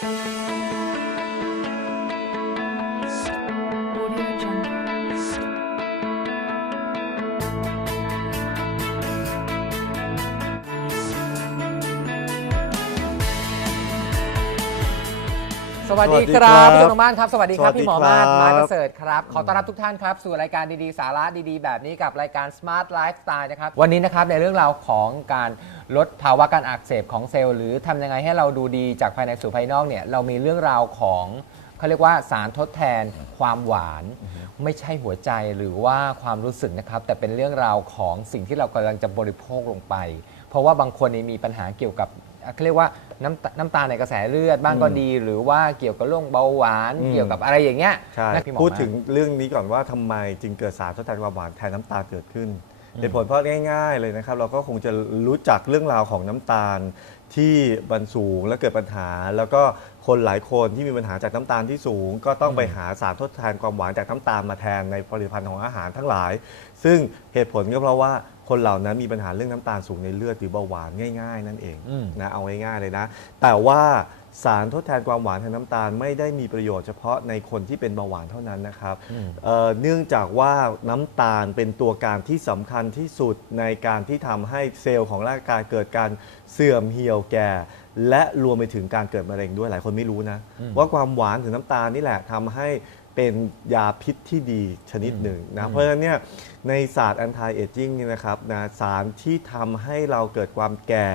thank you วัสดีสวัสดีคครัรับบพี่ชนงมานครับ สวัสดีครับสวัสดีพี่หมอมาศครับมาประเสริฐครับ ขอต้อนรับทุกท่านครับ สู่รายการดีๆ สาระดีๆ แบบนี้กับรายการ Smart Lifestyle นะครับ วันนี้นะครับในเรื่องราวของการลดภาวะการอักเสบของเซลล์ หรือทำยังไงให้เราดูดีจากภายในสู่ภายนอกเนี่ยเรามีเรื่องราวของเขาเรียกว่าสารทดแทนความหวาน ไม่ใช่หัวใจหรือว่าความรู้สึกนะครับ แต่เป็นเรื่องราวของสิ่งที่เรากำลังจะบริโภคลงไป เพราะว่าบางคนนี่มีปัญหาเกี่ยวกับ เขาเรียกว่าน้ำตน้ำตาลในกระแสเลือดบ้างก็ดี หรือว่าเกี่ยวกับโรคเบาหวานอืมเกี่ยวกับอะไรอย่างเงี้ยใช่นะพี่หมอพูดมาถึงเรื่องนี้ก่อนว่าทำไมจึงเกิดสารทดแทนความหวานแทนน้ำตาลเกิดขึ้นเหตุผลเพราะง่าย ๆ เลยนะครับ เราก็คงจะรู้จักเรื่องราวของน้ำตาลที่บันสูงและเกิดปัญหา แล้วก็คนหลายคนที่มีปัญหาจากน้ำตาลที่สูง ก็ต้องไปหาสารทดแทนความหวานจากน้ำตาลมาแทนในผลิตภัณฑ์ของอาหารทั้งหลาย ซึ่งเหตุผลก็เพราะว่า คนเหล่านั้นมีปัญหาเรื่องน้ำตาลสูงในเลือดหรือเบาหวานง่าย ๆ นั่นเองอืมนะเอาง่ายๆเลยนะ แต่ว่าสารทดแทนความหวานแทนน้ำตาลไม่ได้มีประโยชน์เฉพาะในคนที่เป็นเบาหวานเท่านั้นนะครับเอ่อเนื่องจากว่าน้ำตาลเป็นตัวการที่สำคัญที่สุดในการที่ทำให้เซลล์ของร่างกายเกิดการเสื่อมเหี่ยวแก่ และรวมไปถึงการเกิดมะเร็งด้วยหลายคนไม่รู้นะ ว่าความหวานถึงน้ำตาลนี่แหละทำให้ เป็นยาพิษที่ดีชนิดหนึ่งนะเพราะฉะนั้นเนี่ยในศาสตร์ anti aging นี่นะครับนะสารที่ทำให้เราเกิดความแก่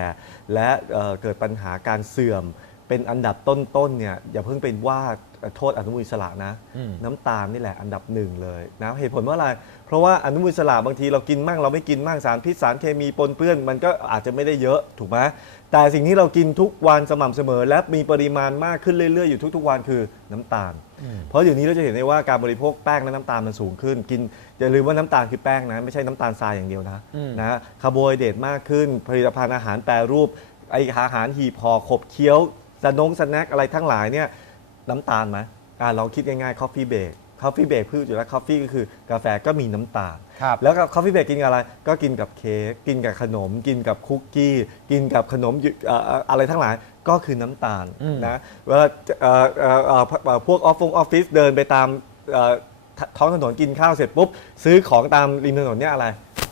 และเอ่อเกิดปัญหาการเสื่อม เป็นอันดับต้นๆเนี่ยอย่าเพิ่งเป็นว่าโทษอนุมูลอิสระนะ อืม น้ำตาลนี่แหละอันดับหนึ่งเลยนะเหตุผลว่าอะไร เพราะว่าอนุมูลอิสระบางทีเรากินมั่งเราไม่กินมั่งสารพิษสารเคมีปนเปื้อน มันก็อาจจะไม่ได้เยอะถูกไหมแต่สิ่งที่เรากินทุกวันสม่ำเสมอ และมีปริมาณมากขึ้นเรื่อยๆ อยู่ทุกๆวันคือน้ำตาล เพราะเดี๋ยวนี้เราจะเห็นได้ว่าการบริโภคแป้งและน้ำตาลมันสูงขึ้น กินอย่าลืมว่าน้ำตาลคือแป้งนะไม่ใช่น้ำตาลทรายอย่างเดียวนะอืมนะคาร์โบไฮเดรตมากขึ้น ผลิตภัณฑ์อาหารแปรรูปไออาหารหีบห่อขบเคี้ยวสนงสแน็คอะไรทั้งหลายเนี่ยน้ำตาลไหมอ่าลองคิดง่ายๆ coffee break coffee break พืชอยู่แล้ว coffee ก็คือกาแฟก็มีน้ำตาล ครับ แล้วก็ coffee break กินกับอะไร ก็กินกับเค้กกินกับขนม กินกับคุกกี้ กินกับขนมเอ่อเอ่ออะไรทั้งหลายก็คือน้ำตาลอืม นะเวลาเอ่อเอ่อเอ่อเอ่อพวกออฟฟงออฟฟิศเดินไปตามเอ่อท้องถนนกินข้าวเสร็จปุ๊บ ซื้อของตามริมถนนเนี่ยอะไร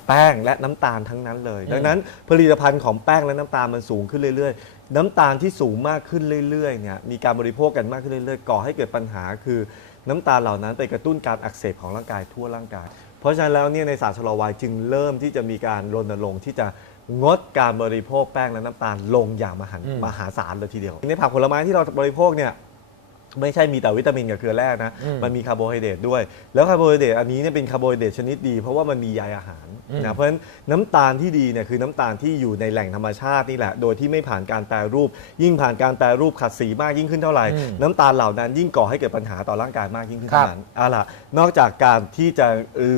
แป้งและน้ำตาลทั้งนั้นเลย ดังนั้นผลิตภัณฑ์ของแป้งและน้ำตาลมันสูงขึ้นเรื่อย ๆ น้ำตาลที่สูงมากขึ้นเรื่อยๆเนี่ยมีการบริโภคกันมากขึ้นเรื่อยๆก่อให้เกิดปัญหาคือ น้ำตาลเหล่านั้นไปกระตุ้นการอักเสบของร่างกายทั่วร่างกาย เพราะฉะนั้นแล้วเนี่ยในศาสตร์ชะลอวัยจึงเริ่มที่จะมีการรณรงค์ที่จะงดการบริโภคแป้งและน้ำตาลลงอย่างมหันอืมมหาศาลเลยทีเดียว ในผักผลไม้ที่เราบริโภคเนี่ยไม่ใช่มีแต่วิตามินกับเกลือแร่นะอืมมันมีคาร์โบไฮเดรตด้วย แล้วคาร์โบไฮเดรตอันนี้เนี่ยเป็นคาร์โบไฮเดรตชนิดดี เพราะว่ามันมีใยอาหารอืม นะเพราะฉะนั้นน้ำตาลที่ดีเนี่ยคือน้ำตาลที่อยู่ในแหล่งธรรมชาตินี่แหละ โดยที่ไม่ผ่านการแปรรูป ยิ่งผ่านการแปรรูปขัดสีมากยิ่งขึ้นเท่าไหร่อืมน้ำตาลเหล่านั้นยิ่งก่อให้เกิดปัญหาต่อร่างกายมากยิ่งขึ้นครับเท่านั้นเอาล่ะนอกจากการที่จะ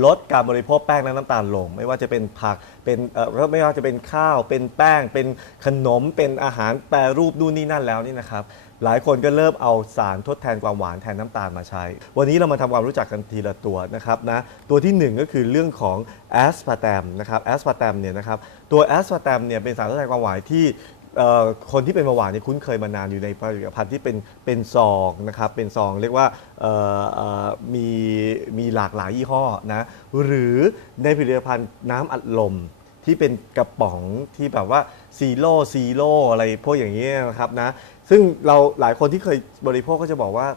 ลดการบริโภคแป้งและน้ำตาลลง ไม่ว่าจะเป็นผักเป็นเอ่อไม่ว่าจะเป็นข้าว เป็นแป้ง เป็นขนมเป็นอาหารแปรรูปนู่นนี่นั่นแล้วนี่นะครับ หลายคนก็เริ่มเอาสารทดแทนความหวานแทนน้ำตาลมาใช้ วันนี้เรามาทำความรู้จักกันทีละตัวนะครับนะตัวที่หนึ่งก็คือเรื่องของแอสพาร์แตมนะครับแอสพาร์แตมเนี่ยนะครับตัวแอสพาร์แตมเนี่ยเป็นสารทดแทนความหวานที่คนที่เป็นเบาหวานนี่คุ้นเคยมานานอยู่ในผลิตภัณฑ์ที่เป็นเป็นซองนะครับเป็นซองเรียกว่ามีมีหลากหลายยี่ห้อนะหรือในผลิตภัณฑ์น้ำอัดลมที่เป็นกระป๋องที่แบบว่าซีโร่ซีโร่อะไรพวกอย่างนี้ยนะครับนะ ซึ่งเราหลายคนที่เคยบริโภคก็จะบอกว่า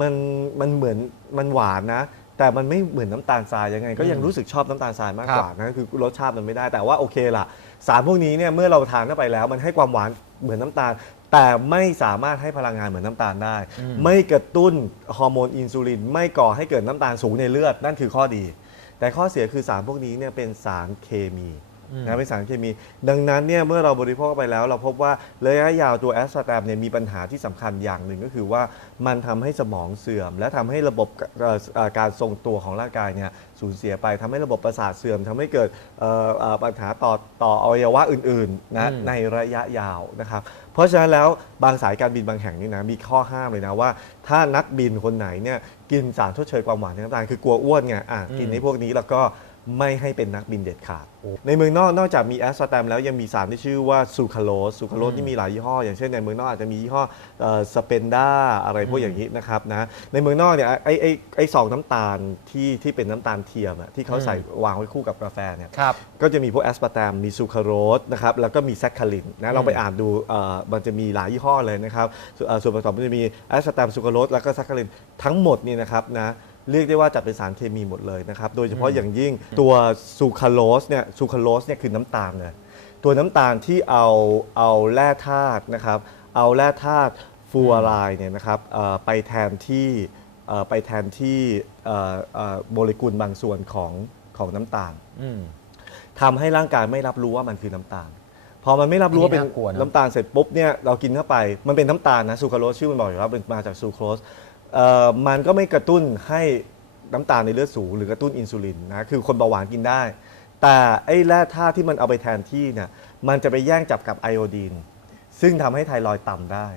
มันมันเหมือนมันหวานนะ แต่มันไม่เหมือนน้ำตาลทรายยังไง ก็ยังรู้สึกชอบน้ำตาลทรายมากกว่านะคือรสชาติมันไม่ได้แต่ว่าโอเคล่ะ สารพวกนี้เนี่ยเมื่อเราทานเข้าไปแล้ว มันให้ความหวานเหมือนน้ำตาล แต่ไม่สามารถให้พลังงานเหมือนน้ำตาลได้ ไม่กระตุ้นฮอร์โมนอินซูลินไม่ก่อให้เกิดน้ำตาลสูงในเลือดนั่นคือข้อดี แต่ข้อเสียคือสารพวกนี้เนี่ยเป็นสารเคมี นะเป็นสารเคมี ดังนั้นเนี่ยเมื่อเราบริโภคเข้าไปแล้ว เราพบว่าระยะยาวตัวแอสพาร์แตมเนี่ยมีปัญหาที่สำคัญอย่างหนึ่งก็คือว่ามันทำให้สมองเสื่อม และทำให้ระบบเอ่อเอ่อการทรงตัวของร่างกายเนี่ยสูญเสียไปทำให้ระบบประสาทเสื่อมทำให้เกิดเอ่อเอ่อปัญหาต่อต่ออวัยวะอื่นๆนะอืมในระยะยาวนะครับเพราะฉะนั้นแล้วบางสายการบินบางแห่งนี่นะมีข้อห้ามเลยนะว่า ถ้านักบินคนไหนเนี่ยกินสารทดเชยความหวานในน้ำตาลคือกลัวอ้วนไงอะกินในพวกนี้แล้วก็ ไม่ให้เป็นนักบินเด็ดขาด ในเมืองนอกนอกจากมีแอสปาร์ตามแล้วยังมีสารที่ชื่อว่าซูคราโลสซูคราโลสที่มีหลายยี่ห้อ อย่างเช่นในเมืองนอกอาจจะมียี่ห้อสเปนด้าอะไรพวกอย่างนี้นะครับนะในเมืองนอกเนี่ยไอ้ไอ้ไอ้ซองน้ำตาลที่ที่เป็นน้ำตาลเทียมอะที่เขาใส่วางไว้คู่กับกาแฟเนี่ยครับก็จะมีพวกแอสปาร์ตามมีซูคราโรสนะครับแล้วก็มีแซคคารินนะลองไปอ่านดูเอ่อมันจะมีหลายยี่ห้อเลยนะครับส่วนเอ่อส่วนผสมมันจะมีแอสปาร์ตามซูคราโรสแล้วก็แซคคารินทั้งหมดนี่นะครับนะ เรียกได้ว่าจัดเป็นสารเคมีหมดเลยนะครับ โดยเฉพาะอย่างยิ่งตัวซูคราโรสเนี่ยซูคราโรสเนี่ยคือน้ำตาลเลยตัวน้ำตาลที่เอาเอาแร่ธาตุนะครับ เอาแร่ธาตุฟูออไรด์เนี่ยนะครับเอ่อไปแทนที่เอ่อไปแทนที่เอ่อเอ่อโมเลกุลบางส่วนของของน้ำตาลอืมทำให้ร่างกายไม่รับรู้ว่ามันคือน้ำตาล พอมันไม่รับรู้ว่าเป็นอันนี้น่ากลัวนะน้ำตาลเสร็จปุ๊บเนี่ยเรากินเข้าไปมันเป็นน้ำตาลนะซูคราโรสชื่อมันบอกอยู่แล้วเป็นมาจากซูโครส เอ่อมันก็ไม่กระตุ้นให้น้ำตาลในเลือดสูงหรือกระตุ้นอินซูลินนะคือคนเบาหวานกินได้ แต่ไอ้แร่ธาตุที่มันเอาไปแทนที่เนี่ยมันจะไปแย่งจับกับไอโอดีน ซึ่งทำให้ไทรอยด์ต่ำได้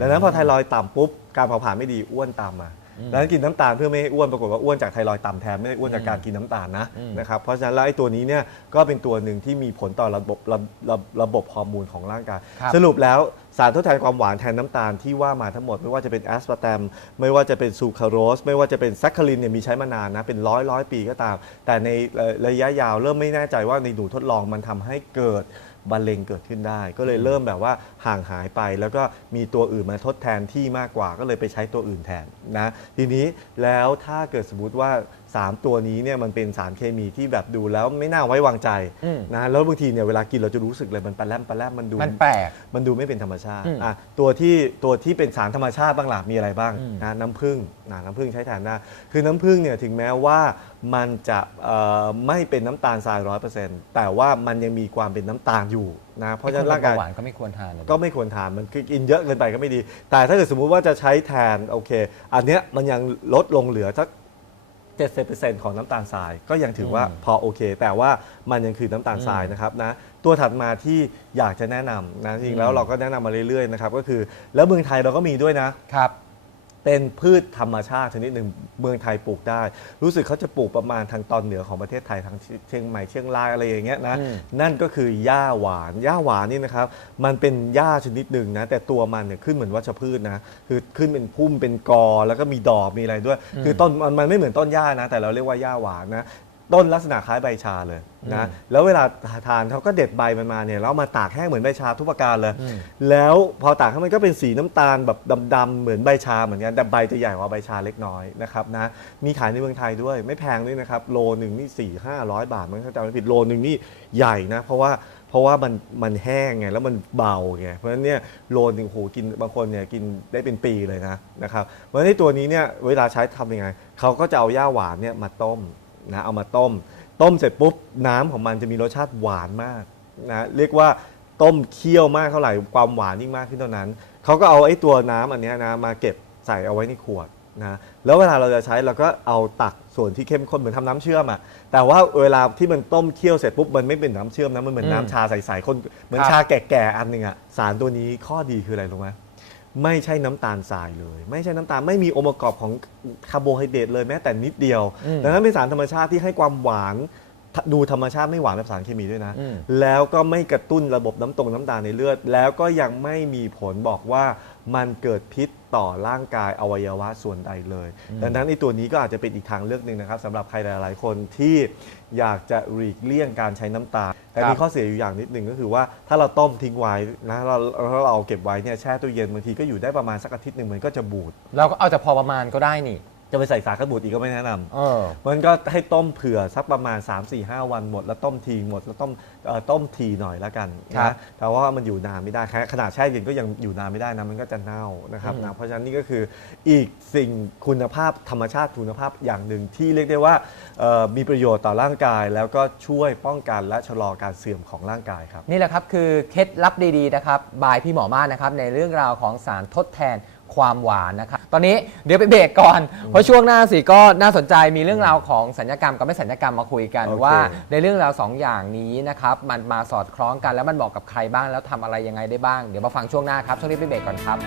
ดังนั้นพอไทรอยด์ต่ำปุ๊บ การเผาผลาญไม่ดีอ้วนตามมา ดังนั้นกินน้ำตาลเพื่อไม่ให้อ้วนปรากฏว่าอ้วนจากไทรอยด์ต่ำแทนไม่ได้อ้วนจากการกินน้ำตาลนะอืมนะครับเพราะฉะนั้นแล้วไอ้ตัวนี้เนี่ยก็เป็นตัวหนึ่งที่มีผลต่อระบบระระระบบฮอร์โมนของร่างกายครับสรุปแล้วสารทดแทนความหวานแทนน้ำตาลที่ว่ามาทั้งหมด ไม่ว่าจะเป็นแอสปาร์ตามไม่ว่าจะเป็นซูคราโรส ไม่ว่าจะเป็นแซคคารินเนี่ยมีใช้มานานนะ เป็นร้อยร้อยปีก็ตาม แต่ในเอ่อระยะยาวเริ่มไม่แน่ใจว่าในหนูทดลองมันทำให้เกิด มะเร็งเกิดขึ้นได้ ก็เลยเริ่มแบบว่าห่างหายไป แล้วก็มีตัวอื่นมาทดแทนที่มากกว่าก็เลยไปใช้ตัวอื่นแทนนะทีนี้แล้วถ้าเกิดสมมติว่า3 ตัวนี้เนี่ยมันเป็นสารเคมีที่แบบดูแล้วไม่น่าไว้วางใจอืมนะแล้วบางทีเนี่ยเวลากินเราจะรู้สึกเลยมันปลาแรมปลาแรมมันดูมันแปลก มันดูไม่เป็นธรรมชาติอืมอะตัวที่ตัวที่เป็นสารธรรมชาติบ้างล่ะมีอะไรบ้างอืม นะน้ำผึ้งนะน้ำผึ้งใช้แทนได้คือน้ำผึ้งเนี่ยถึงแม้ว่ามันจะเอ่อไม่เป็นน้ำตาลทรายร้อยเปอร์เซ็นต์แต่ว่ามันยังมีความเป็นน้ำตาลอยู่นะเพราะฉะนั้นร่างกายเบหวานก็ไม่ควรทานเลย ก็ไม่ควรทานมันคือกินเยอะเกินไปก็ไม่ดี แต่ถ้าเกิดสมมุติว่าจะใช้แทนโอเค อันเนี้ยมันยังลดลงเหลือสัก 70%ของน้ำตาลทรายก็ยังถือว่าอืมพอโอเค แต่ว่ามันยังคือน้ำตาลทรายนะครับนะตัวถัดมาที่อยากจะแนะนำนะจริงๆแล้วเราก็แนะนำมาเรื่อยๆนะครับก็คือ แล้วเมืองไทยเราก็มีด้วยนะ ครับ เป็นพืชธรรมชาติชนิดหนึ่งเมืองไทยปลูกได้ รู้สึกเขาจะปลูกประมาณทางตอนเหนือของประเทศไทยทางเชียงใหม่เชียงรายอะไรอย่างเงี้ยนะอืมนั่นก็คือหญ้าหวานหญ้าหวานนี่นะครับมันเป็นหญ้าชนิดหนึ่งนะแต่ตัวมันเนี่ยขึ้นเหมือนวัชพืชนะคือขึ้นเป็นพุ่มเป็นกอแล้วก็มีดอกมีอะไรด้วย คือต้นมันมันไม่เหมือนต้นหญ้านะ แต่เราเรียกว่าหญ้าหวานนะ ต้นลักษณะคล้ายใบชาเลยนะแล้วเวลาทานเขาก็เด็ดใบมันมาเนี่ยแล้วเอามาตากแห้งเหมือนใบชาทุกประการเลยอืมแล้วพอตากให้มันก็เป็นสีน้ำตาลแบบดำๆเหมือนใบชาเหมือนกันแต่ใบจะใหญ่กว่าใบชาเล็กน้อยนะครับนะมีขายในเมืองไทยด้วยไม่แพงด้วยนะครับโลหนึ่งนี่สี่ห้าร้อยบาทมันถ้าจำไม่ผิดโลหนึ่งนี่ใหญ่นะเพราะว่าเพราะว่ามันมันแห้งไงแล้วมันเบาไงเพราะฉะนั้นเนี่ยโลหนึ่งโหกินบางคนเนี่ยกินได้เป็นปีเลยนะนะครับเพราะฉะนั้นไอ้ตัวนี้เนี่ยเวลาใช้ทำยังไงเขาก็จะเอาหญ้าหวานเนี่ยมาต้ม นะเอามาต้ม ต้มเสร็จปุ๊บน้ำของมันจะมีรสชาติหวานมากนะเรียกว่าต้มเคี่ยวมากเท่าไหร่ความหวานยิ่งมากขึ้นเท่านั้นเขาก็เอาไอ้ตัวน้ำอันเนี้ยนะมาเก็บใส่เอาไว้ในขวดนะแล้วเวลาเราจะใช้เราก็เอาตักส่วนที่เข้มข้นเหมือนทำน้ำเชื่อมอะแต่ว่าเวลาที่มันต้มเคี่ยวเสร็จปุ๊บมันไม่เป็นน้ำเชื่อมนะมันเหมือนอืมน้ำชาใสๆคนเหมือนครับชาแก่ๆอันหนึ่งอะสารตัวนี้ข้อดีคืออะไรรู้ไหม ไม่ใช่น้ำตาลทรายเลย ไม่ใช่น้ำตาลไม่มีองค์ประกอบของคาร์โบไฮเดรตเลยแม้แต่นิดเดียวอืมดังนั้นเป็นสารธรรมชาติที่ให้ความหวาน ดูธรรมชาติไม่หวานแบบสารเคมีด้วยนะ อืม แล้วก็ไม่กระตุ้นระบบน้ำตรงน้ำตาลในเลือด แล้วก็ยังไม่มีผลบอกว่ามันเกิดพิษต่อร่างกายอวัยวะส่วนใดเลย ดังนั้นไอ้ตัวนี้ก็อาจจะเป็นอีกทางเลือกหนึ่งนะครับสำหรับใครหลาย ๆ คนที่อยากจะหลีกเลี่ยงการใช้น้ำตาลแต่ครับมีข้อเสียอยู่อย่างนิดหนึ่งก็คือว่าถ้าเราต้มทิ้งไว้นะเราเราเราเอาเก็บไว้เนี่ยแช่ตู้เย็นบางทีก็อยู่ได้ประมาณสักอาทิตย์หนึ่งมันก็จะบูด เราก็เอาแต่พอประมาณก็ได้นี่ จะไปใส่สารกันบูดอีกก็ไม่แนะนำ เออ มันก็ให้ต้มเผื่อสักประมาณ 3 4 5 วันหมด แล้วต้มทีหมด แล้วต้มเอ่อต้มทีหน่อยแล้วกันครันะบแต่ว่ามันอยู่นานไม่ได้แค่ขนาดแช่เย็นก็ยังอยู่นานไม่ได้นะมันก็จะเน่านะครับอืมนะเพราะฉะนั้นนี่ก็คืออีกสิ่งคุณภาพธรรมชาติคุณภาพอย่างหนึ่งที่เรียกได้ว่าเอ่อมีประโยชน์ต่อร่างกาย แล้วก็ช่วยป้องกันและชะลอการเสื่อมของร่างกายครับ นี่แหละครับคือเคล็ดลับดีๆนะครับบายพี่หมอมานะครับในเรื่องราวของสารทดแทน ความหวานนะครับตอนนี้เดี๋ยวไปเบรกก่อน เพราะช่วงหน้าสิก็น่าสนใจมีเรื่องราวของสัญญกรรมกับไม่สัญญกรรมมาคุยกันโอเค ว่า ในเรื่องราวสองอย่างนี้นะครับมันมาสอดคล้องกันแล้วมันบอกกับใครบ้างแล้วทำอะไรยังไงได้บ้างเดี๋ยวมาฟังช่วงหน้าครับช่วงนี้ไปเบรกก่อนครับ